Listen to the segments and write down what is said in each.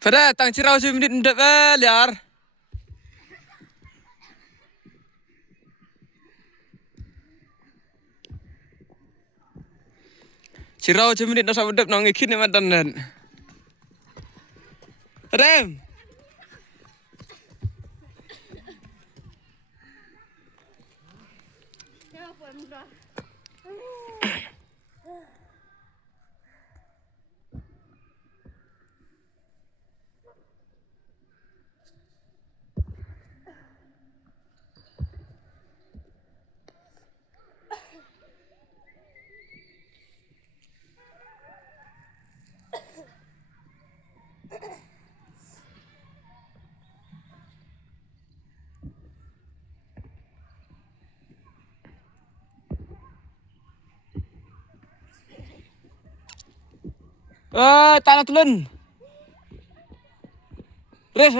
Pada tang cirau 10 menit ndep liar. Cirau 10 menit nasa ndep nang ikin madan dan. Rem. Tanah tulen. Res.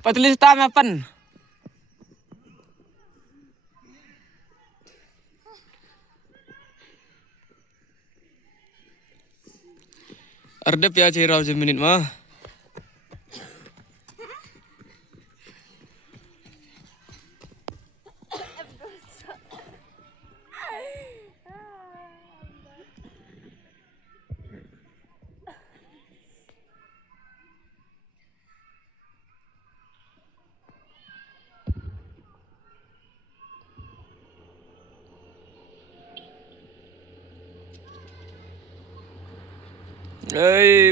Patulis tam apan. Ardep ya cirau 10 menit mah.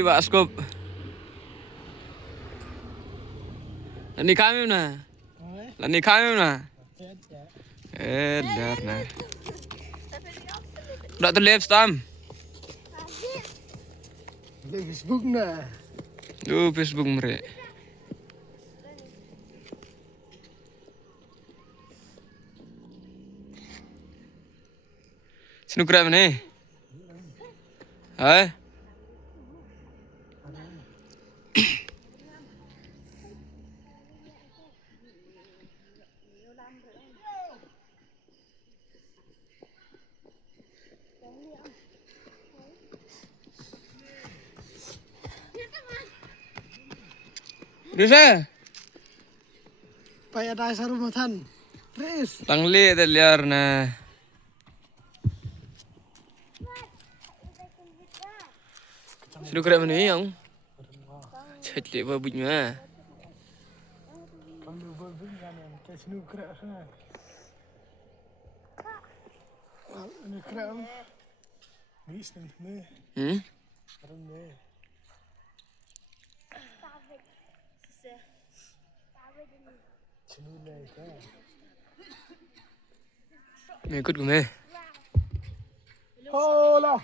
Pak Askop. Lani kami mana? Lani kami mana? Dar nah. Udah terlihat stam. Di Facebook nah. Facebook mereka. Snukra mana? Hai. Bisa? Paya dasar rumatan. Res. Tangli terliar nah. Snukra mana yang? Cetli babunya. Kamu berbunyi kan kayak snooker sana. Ini keren. Bis nih. Keren deh. Ikut gue. Hola.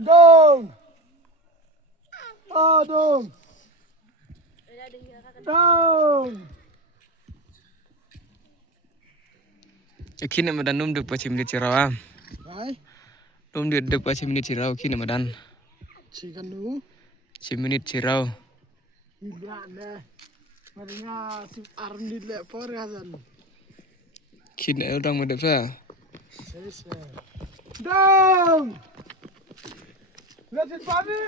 Dong. Dong. Dong. Kini madan num dek pasti menit cirau. Hai. Num dek pasti menit cirau kini madan. Cikan dulu. 10 menit cirau. Tidak deh. Marinya si Arun di lepor ya Zan. Kini orang madep sa. Sese. Dong. Lihat papi.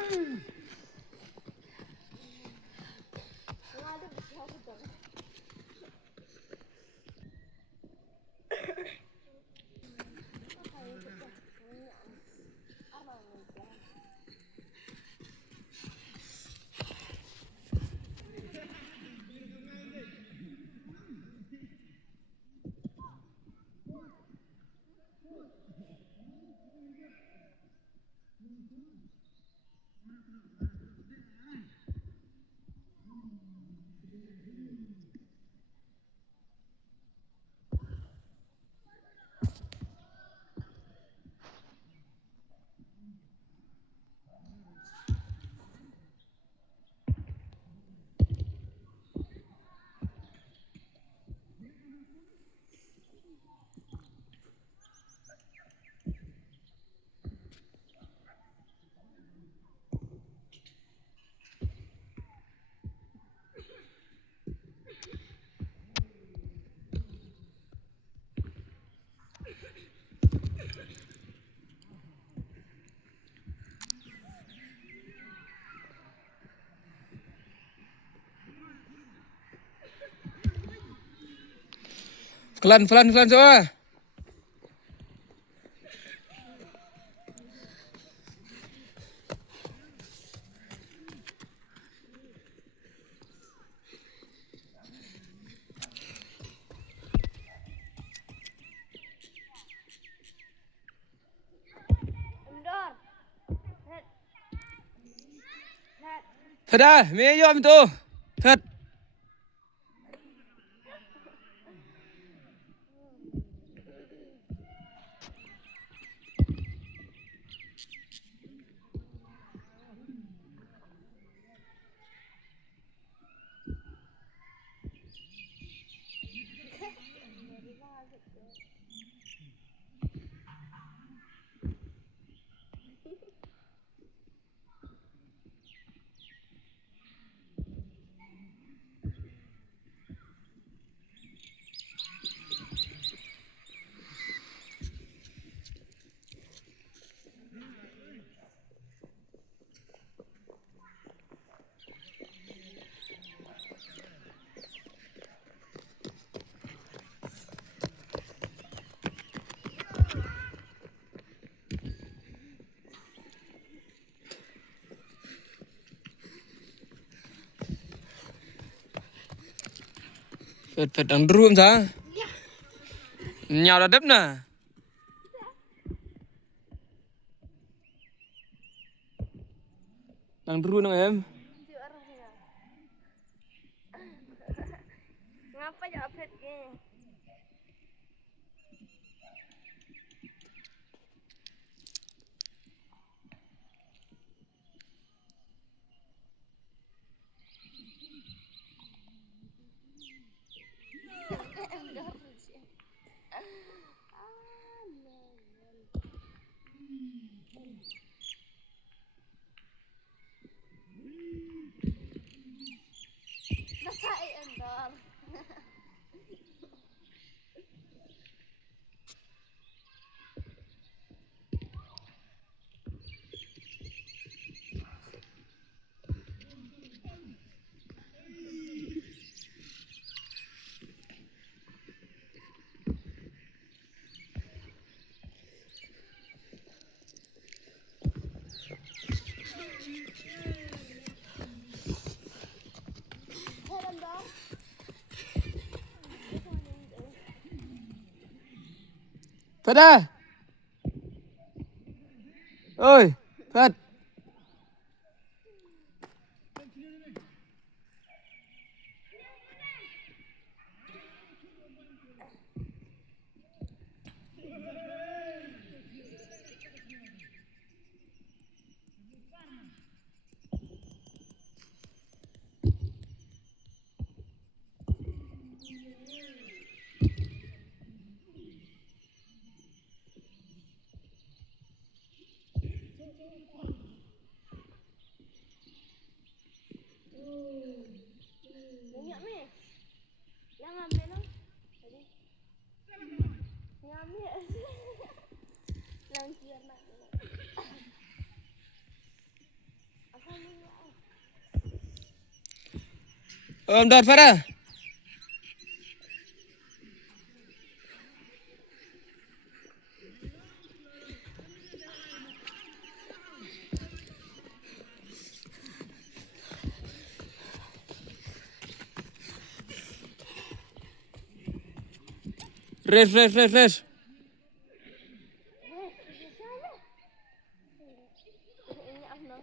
Pelan coba. Thật à, mẹ yom tu. Thật. Phật đang ruộng ra. Nhào là đếp nè. Đang ruộng không em? Ngapa ya update ke? Nasai endor. Phật à. Ơi, Phật. Banyak ni. Yang ambil lah. Tadi. Yang ambil. Langkir nak. Apa ni? Đạt Phật à. Res. Ini apa?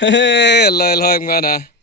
Hehehe, lôi lôi ngon à.